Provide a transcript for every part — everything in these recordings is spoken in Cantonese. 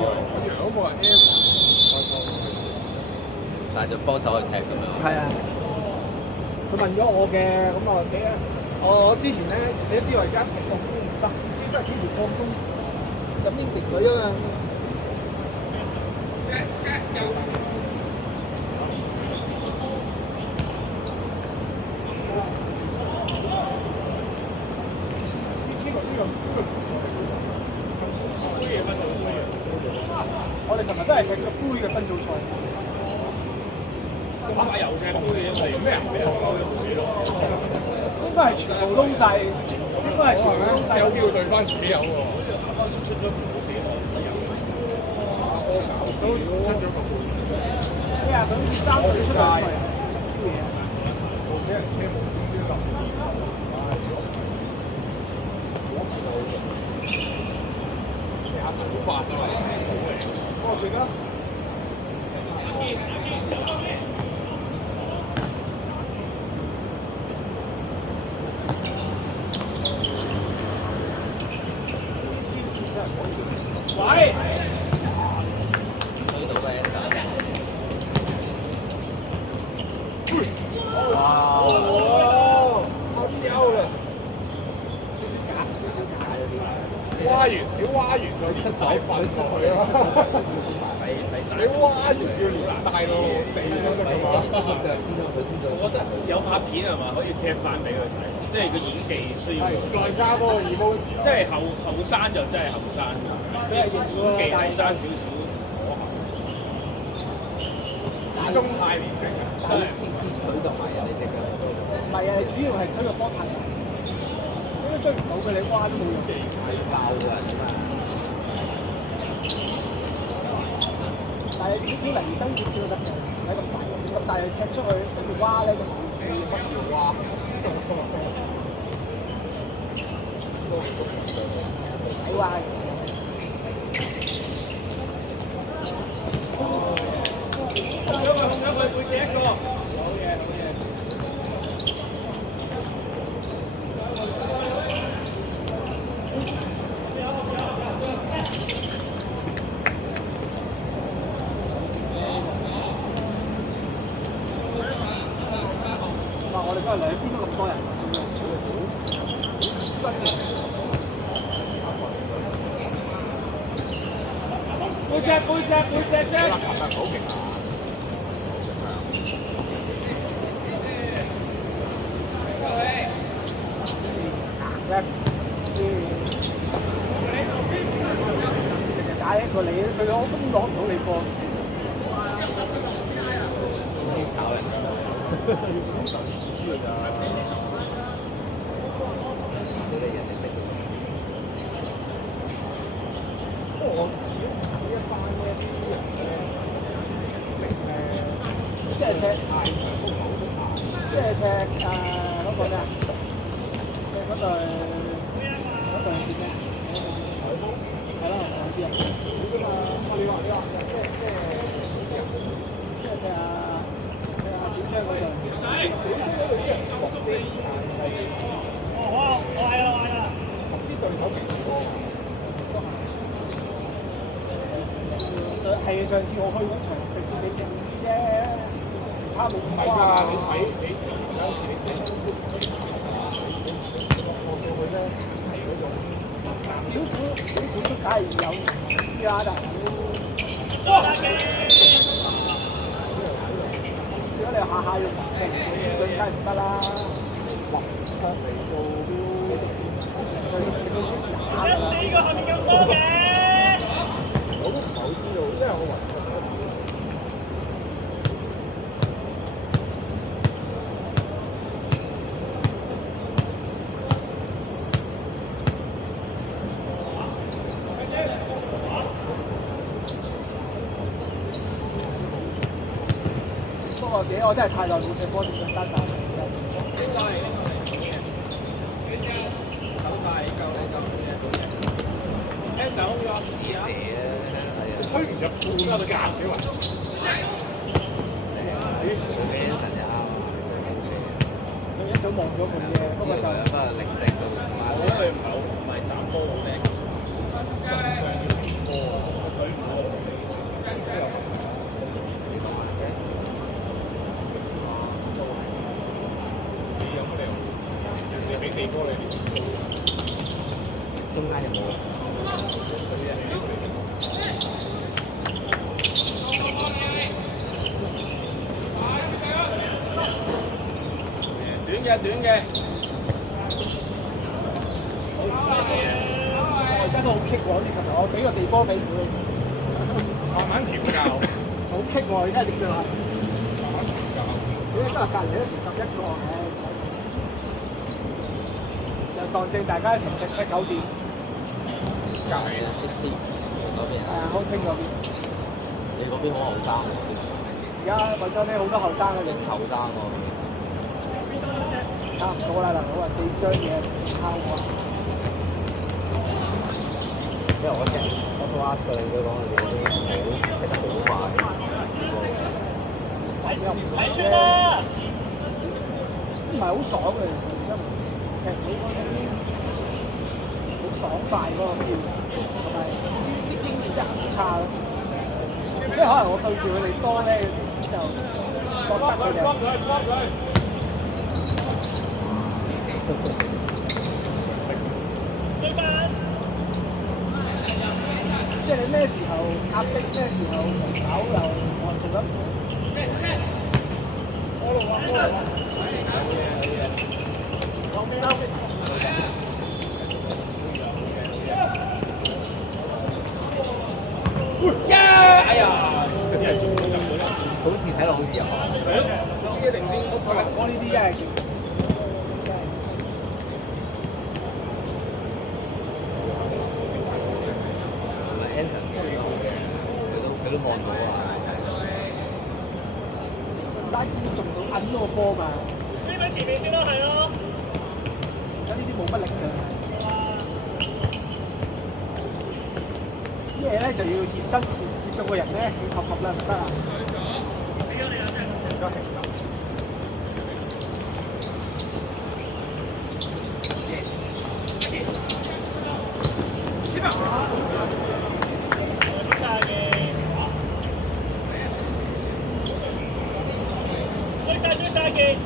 嗰個係 M，但係就幫手去踢咁樣。係啊，佢問咗我嘅，咁啊幾啊？我之前咧，你都知我而家放工唔得，唔知真係幾時放工，就應承佢啊嘛。我哋琴日都係食個杯嘅分組賽。打油嘅杯係咩人俾我講應該係全部東西，應該係全部東西。有機會對翻自己有喎。都出咗個杯。咩啊？佢3隊出嚟。冇死人車冇公標咁。阿神都發㗎嘛，早嚟。我算啦。喂！推到咧，哇！我焦啦！少少假嗰啲。挖完，你挖完就出大棍過去啦。你挖完要連帶到地咁㗎嘛？我覺得有拍片係嘛，可以貼翻俾佢睇，即係個演技需要。再加多個 emoji，即係後生就真係後生，佢係演技係爭少少可行。始終太年輕啦，但係支持佢同埋人哋隻腳。唔係啊，主要係推個波太大，應該追唔到佢，你挖都冇用。係教人啊嘛。但係少少離身少少得嘅，唔係咁大，咁但係踢出去佢條蛙咧就冇乜條蛙。睇蛙。控咗佢背脊一個。好嘢，好嘢。哇！我哋今日兩邊都咁多人，背脊啫！好勁啊！打一個你，佢攞都攞唔到你波。搞人。我唔少呢一班呢啲人即係踢即係踢嗰個咩啊？嗰隊叫咩？係咯，我知啊。你話即係踢小車嗰隊，小車嗰隊啲人熟啲，我係啊，啲對手勁多。係上次我去嗰場食到你勁啲啫，其他冇咁係㗎，你睇你有時你我叫佢咧係嗰種少少都梗係有啲啦，但係如果你下下要平對梗係唔得啦，落出嚟做有4個後面咁多嘅。我都唔係好知道，因為我雲不過自己我真係太耐冇踢波，點樣單打？推唔入半格嘅話，佢一早望咗佢嘅，不過就不過零到我覺得佢唔係斬波好叻，佢唔好地波你。中間有冇？短嘅。我而家都好棘喎，好似琴日我俾個地波俾佢，慢慢調教。好棘喎，而家點算啊？你今日隔離嗰時11個，就當正大家一齊食喺酒店。隔離啊，XC嗰邊係啊，好傾嗰邊。你嗰邊好後生喎，而家貴州呢好多後生嘅，勁後生喎。差唔多啦，嗱，我話4張嘢抄喎。因為我聽我拖下佢講佢哋嗰啲好踢得好快。睇穿啦！唔係好爽嘅，踢到嗰種好爽快嗰個 feel，同埋啲經驗真係好差咯。因為可能我對住佢哋多咧，就覺得佢哋。即係你咩時候壓迫，咩時候防守又做得唔好。哎呀！好似睇落好似有。呢啲零星我呢啲真係Anson 佢都望到啊！拉堅中到揞嗰個波嘛，呢位前面先啦，係咯。而家呢啲冇乜力嘅，啲嘢咧就要熱身，熱到個人咧要合啦唔得啊！追晒嘅。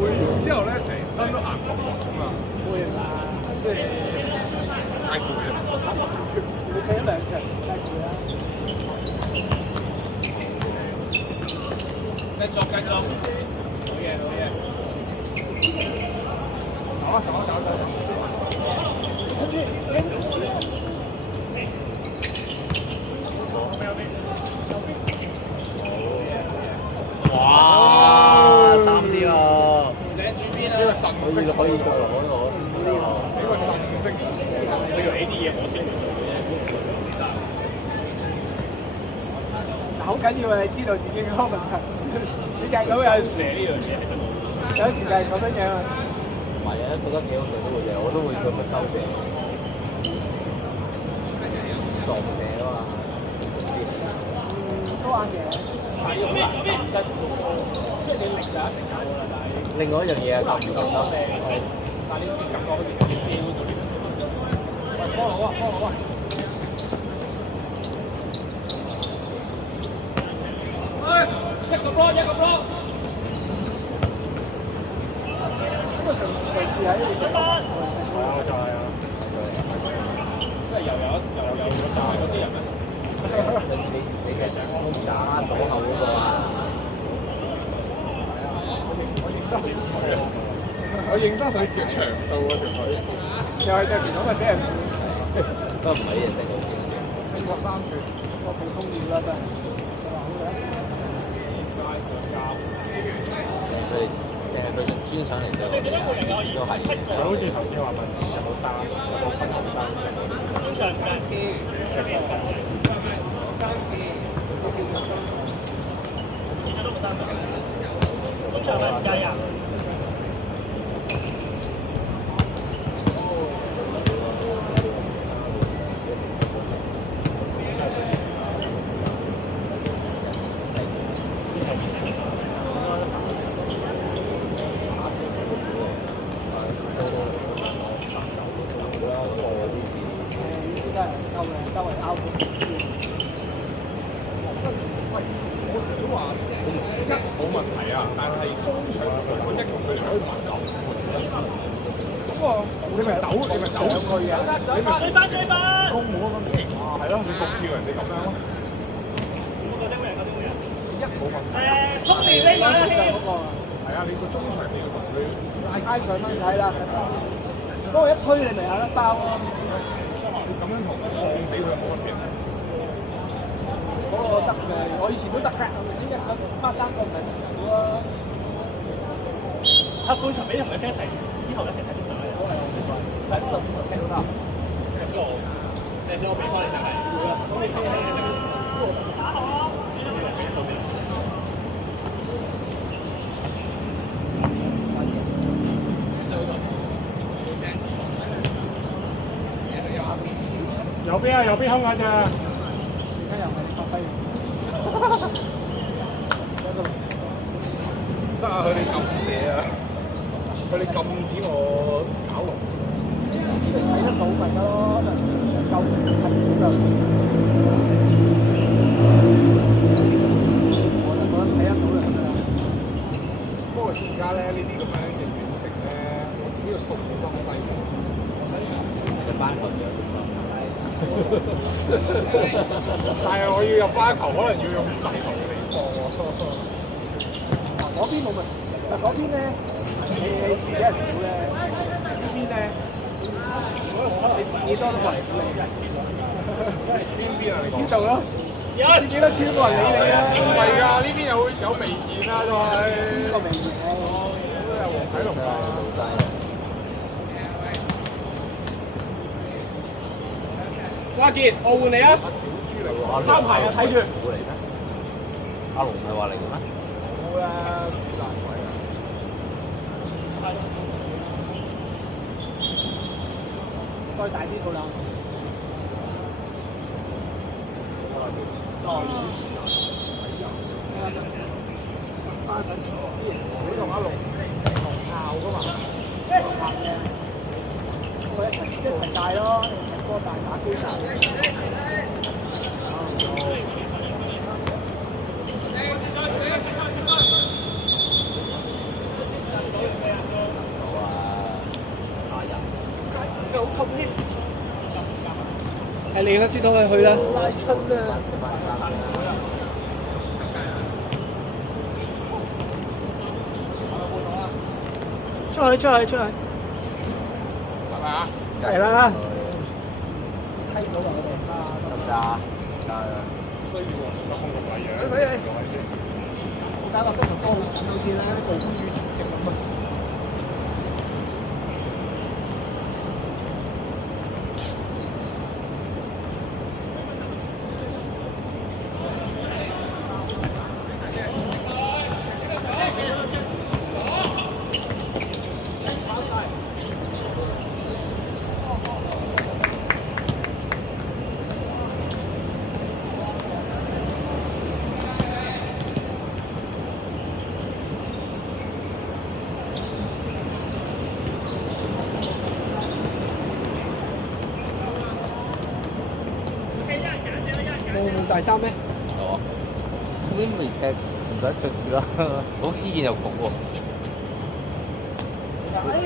會完之後咧，成身都硬卜卜咁啊！會啦，即係太攰啦。你睇一兩場太攰啦。繼續，好嘢。哇！擔啲啊！靚住邊呢個啊？陣式可以再攞攞。呢個陣式，你用呢啲嘢我先會做嘅。嗱，好緊要啊！你知道自己嗰個問題，你就係咁有時，寫呢樣嘢係乜？有時就係咁樣樣啊。唔係啊，覺得幾好食都會嘅，我都會做乜收成。撞射啊嘛，粗眼嘢，係好難斬得，即係你力就一定有㗎啦，但係另外一樣嘢啊，撳唔撳得？但係你感覺好似有啲燒到。喂，幫我啊，幫我啊！一個 block。咁啊，嘗試喺呢邊。係啊，就係啊。即係又有大嗰啲人咩？你嘅空打左後嗰個啊！我認得佢條長度嗰條腿，又係着條咁嘅死人都唔係啲人食到。中國3段，個普通料啦真係。佢哋專上嚟對我哋啊，都係。好似頭先話問有冇生，有冇分後生？通常3次，3次，其實都唔3次。通常係唔計啊。嘅，周圍拗盤。都話一冇問題啊，但係中場佢一同佢哋可以玩9盤。咁啊，你咪走上去嘅，都冇咁勁啊，係咯，你焗住人哋咁樣咯。一冇問題。通年呢個咧，係啊，你個中場你要同佢拉上身體啦，如果我一推你咪有得包咯。你咁樣同放死佢冇乜變。嗰個得嘅，我以前都得㗎，係咪先？一個孖3個唔係唔到咯。下半場俾同佢 friend 一齊，之後一齊睇足球咧。喺度踢都得。即係我俾翻你就係會啦。咁你打好啊！右邊啊，右邊空下咋？而家又係你發揮。得啊！佢哋禁射啊！佢哋禁止我搞龍。睇得到咪得咯，夠睇到就算。我覺得睇得到就得啦。不過而家咧呢啲咁樣嘅遠程咧，我呢個速度都好低。一班人嘅。但係我要入花球，可能要用大球嘅地方喎。嗰邊冇問題，但嗰邊咧，你自己人少咧，呢邊咧，你自己多都冇人理你嘅。邊邊啊？你講？呢度咯，自己都超過人理你啦。唔係㗎，呢邊有微言啊，就係。呢個微言啊，都有黃啟龍啊。阿傑，我換你啊！小豬嚟喎。三排啊，睇住。冇嚟咩？阿龍唔係話嚟嘅咩？冇啦，是但鬼啊！再大啲好啦。你同阿龍同校㗎嘛？我一齊帶咯，踢波帶打機帶。好痛添！係你啦，先到去啦。拉親啊！出去！係咪啊？嚟啦！睇唔到就我哋啦。得唔得啊？得啊！需要啊，個空咁大樣。我打個膝頭哥好緊好似咧，暴風雨前夕咁啊！冇大衫咩？哦，呢啲未踢唔使着住啦，好呢件又焗喎。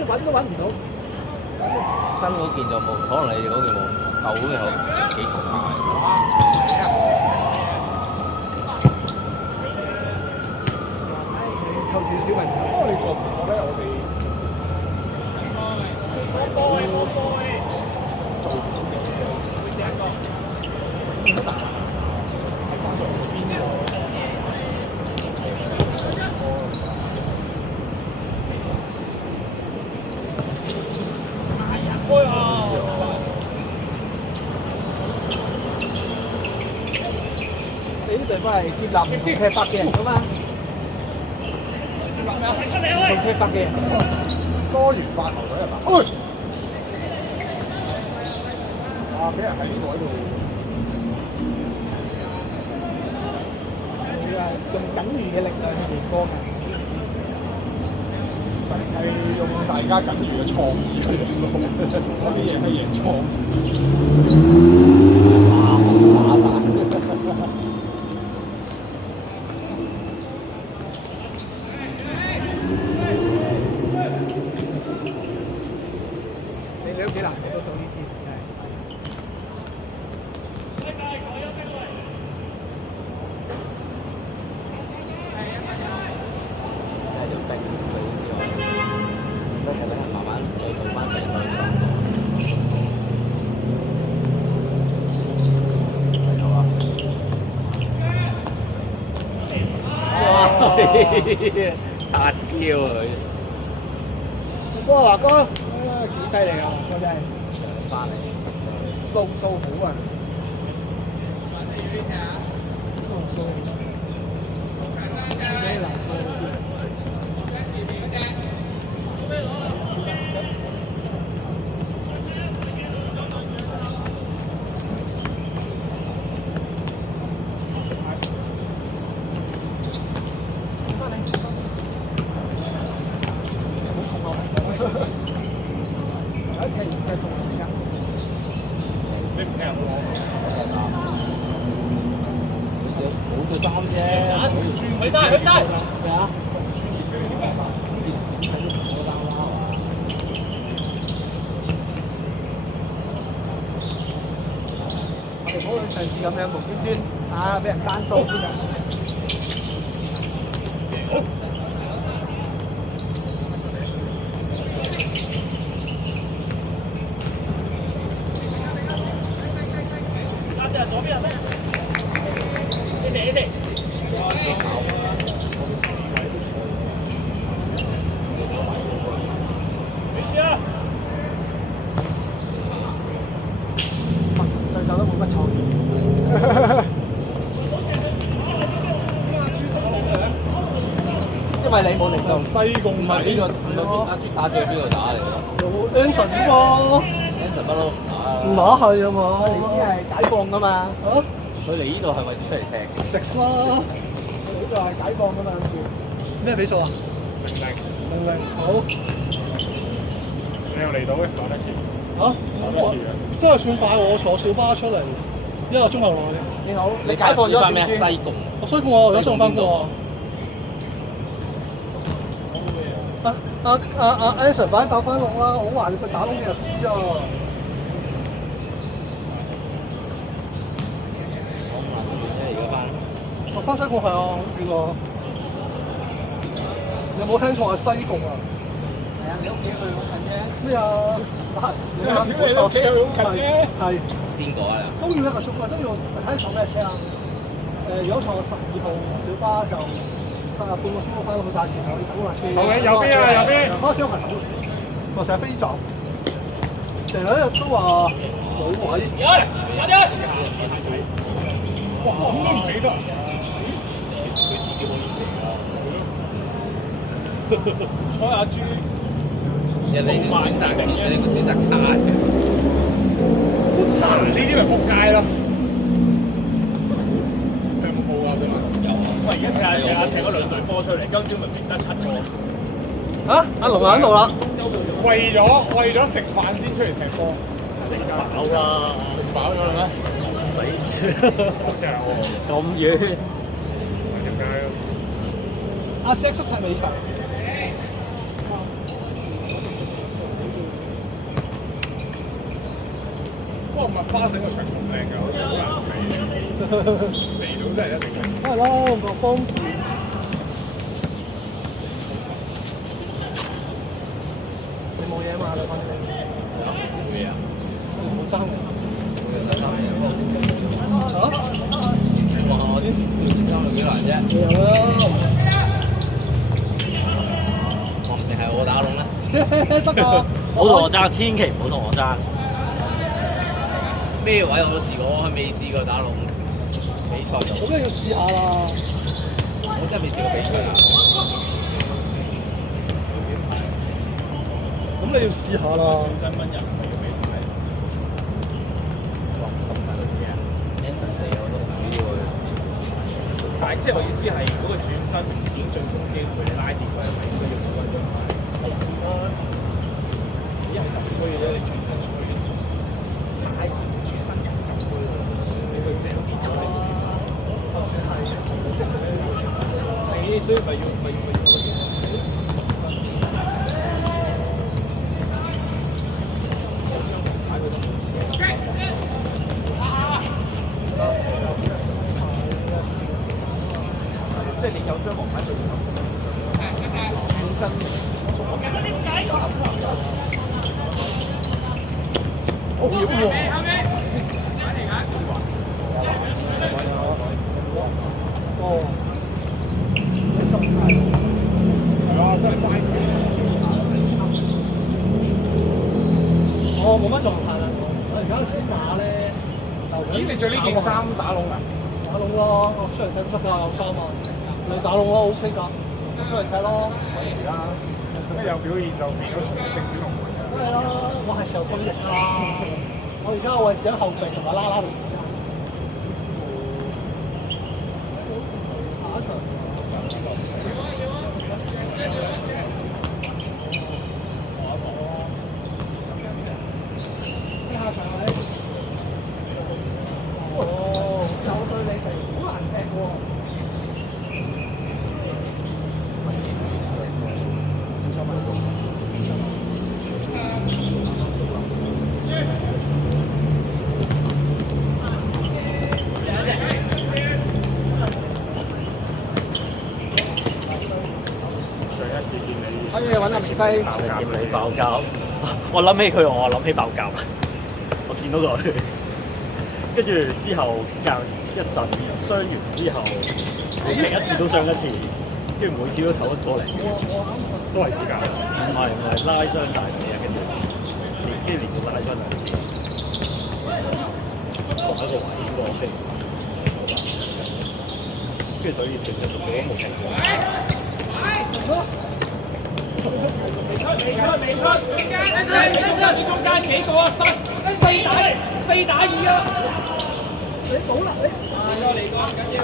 揾都揾唔到。新嗰件就冇，可能你哋嗰件冇，舊嗰件好幾焗下。湊住小朋友，你覺唔覺得我哋你啲隊波係接納唔同踢法嘅人噶嘛？同踢法嘅人，多元化球隊係嘛？啊！俾人喺呢個位度，佢係用僅餘嘅力量去贏波嘅，係用大家僅餘嘅創意去贏波，嗰啲嘢係贏創意。都做呢啲真係。係條冰佢之外，都係等人慢慢再做翻成個上路。係啊！哇！達標啊佢！哥華哥，幾犀利啊！華哥真係翻嚟，路數好啊！路數自己留高啲。上次咁樣無端端啊，俾人單刀添啊！左邊啊！你對手都冇乜創意。因為你冇力度。西貢唔係邊個打最邊個打嚟㗎 Anson 喎？Anson 不嬲唔打啊！唔打係啊嘛，呢啲係解放㗎嘛。啊！佢嚟呢度係為咗出嚟踢。食啦！呢個係解放㗎嘛。咩比數啊？0-0。好。你又嚟到嘅，講得遲。嚇？真係算快喎！我坐小巴出嚟1個鐘頭內。你好，你解放咗翻咩？西貢。我西貢我有送翻過。Anson 快啲打翻落啦！我話佢打窿嘅日子啊！我翻西貢係啊，好遠啊！有冇聽錯係西貢啊？係啊，你屋企去好近啫。咩啊？你屋企去好近啫。係。邊個啊？都要1個鐘啊！都要睇坐咩車啊？如果坐12號小巴就得半個鐘翻到去大前頭，要等架車。好嘅，右邊啊，右邊。開車咪等，我成日飛撞，成日都話冇位。哇！咁都唔死得。坐下豬，人哋個選擇差嘅，呢啲咪仆街咯。有冇報啊？想問。有啊。喂，而家踢咗2隊波出嚟，今朝咪贏得7個。嚇！阿龍喺度啦。為咗食飯先出嚟踢波。食飽啦，食飽咗啦咩？唔使好似係喎。咁遠。點解？阿 Jack 叔踢尾場。哇！麥花臣個場咁靚㗎，好難嚟到真係一定靚。梗係啦，個方便。你冇嘢嘛？你翻嚟。冇嘢啊？冇爭嘅。嚇？哇！我啲條衫有幾難啫？有啦。話唔定係我打龍咧。得㗎。唔好同我爭，千祈唔好同我爭。咩位我都試過，我係未試過打龍比賽度。咁你要試下啦。我真係未試過比賽。咁你要試下啦。新蚊人係要俾牌。哇！咁大陸嘢啊 ！Anson 4我都唔知喎。但係即係我意思係嗰個轉身已經進攻機會，你拉跌佢係咪應該要冇嗰張牌？一係咁吹嘅啫，你轉身吹，拉轉身入咁吹，你佢即係變咗你。係，所以咪要。有張黃牌最後轉身好險喎！哦，係啊，真係快！我冇乜狀態啦，我而家先打咧，咦？你着呢件衫打窿啊？打窿咯，我出嚟睇得㗎，有衫啊，你打窿咯 OK 㗎，出嚟睇咯。而家一有表現就變咗正選龍門。梗係啦，我係受訓練啦，我而家個位置喺後備同埋拉度之間。下一場。哦，就對你哋好難踢喎。可以揾阿明輝。見你爆膠，我諗起佢，我諗起爆膠。我見到佢，跟住之後隔一陣傷完之後，停一次都傷一次，跟住每次都唞得過嚟，都係時間。唔係拉傷大嘅，跟住連續拉傷兩次，同一個位應該 OK，跟住所以成日做都冇停過。未出，你中間幾個啊？四打二啊！你補啦，你。嚟講緊要，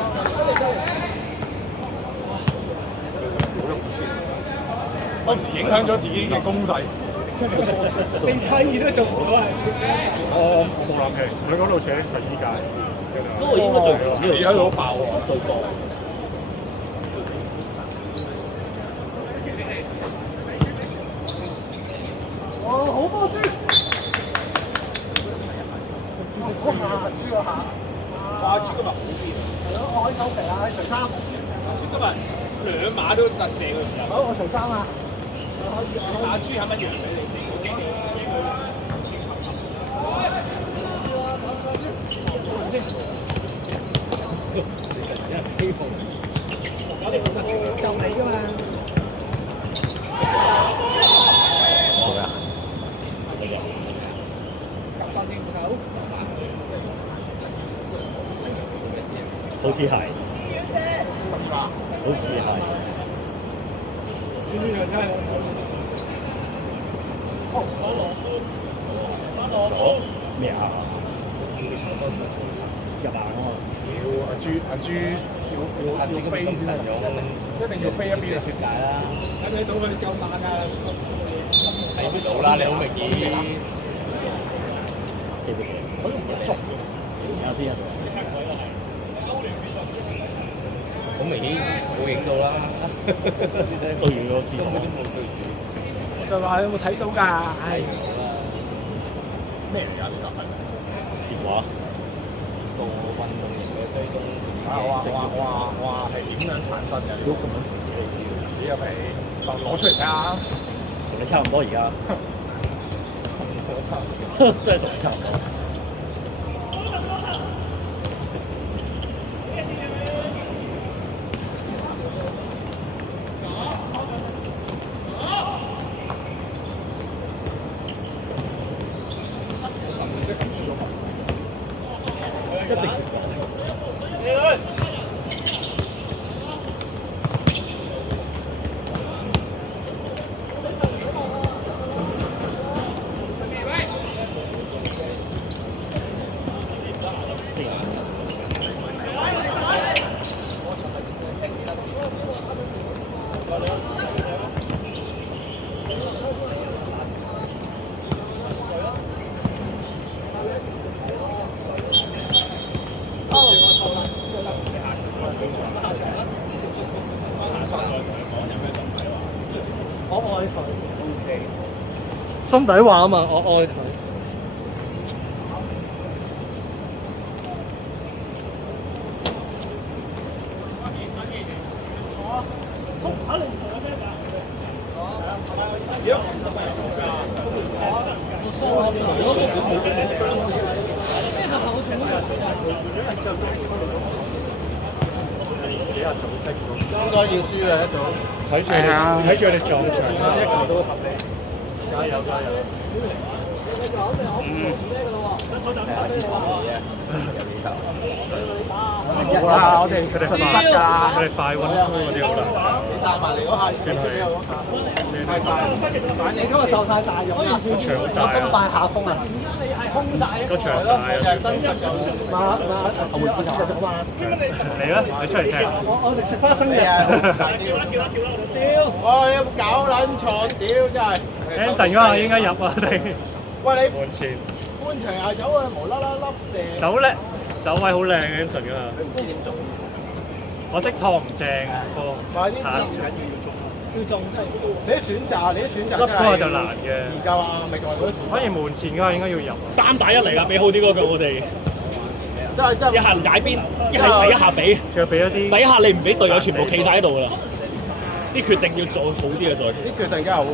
當時影響咗自己嘅攻勢。四打二都做唔到係。我冇諗嘅，佢嗰度寫十二屆，嗰個應該最唔知而家好爆喎，對角。哦，好波豬！嗰下豬嗰下，哇！豬今日好啲，係咯，我可以收皮啊，喺除衫。豬今日兩碼都射佢唔入。好，我除衫啊！打豬係乜嘢俾你？就你㗎嘛。做咩啊？好似係，好似係。咩啊？入眼啊嘛！阿豬要飛先得，一定要飛一邊啊！雪界啦，睇到佢夠猛啊！睇唔到啦，你好明顯。記唔記得？佢唔捉有啲人好明顯冇影到啦，對住個視頻。就話有冇睇到㗎？係咩嚟㗎？呢個係電話。個運動員嘅追蹤話係點樣產生嘅？如果咁樣同你知，自己有未就攞出嚟睇下。同你差唔多而家。差唔多。真係同你差唔多。一定食過。我愛佢。心底話啊嘛，我愛佢。幾日組織應該要輸嘅一組。睇住睇住佢哋撞牆啦，一球都合理。加油加油！哇！我哋佢哋快㗎，佢哋快揾高嗰啲好難。你帶埋嚟嗰下，算係太快。你今日就太大用啦，個場好大啊！今拜下風啊！個場大啊！我會試下啫嘛。嚟啦！你出嚟踢。我哋食花生嘅。哇！你有冇搞撚錯？屌真係 Anson 嗰個應該入啊！定喂你門前半場又走啊，無啦啦粒射。走叻，手位好靚嘅 Anson 嗰個。唔知點做。我識拖唔正波，快啲要中真係。你啲選擇粒真係。嗰個就難嘅。而家話咪仲係嗰啲。反而門前嗰個應該要入。 3打1嚟㗎，俾好啲嗰腳我哋。真係一下唔解邊，一係第一下俾，仲要俾一啲。第一下你唔俾隊友全部企晒喺度㗎啦。啲決定要做好啲啊，再。啲決定真係好人。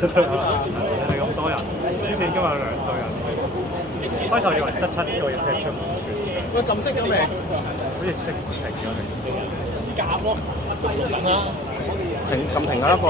係咁多人，之前今日有2隊人，開頭以為得7個要踢出，喂，咁識咗未？好似識停咗嚟。夾咯，等啦。停撳停下一個。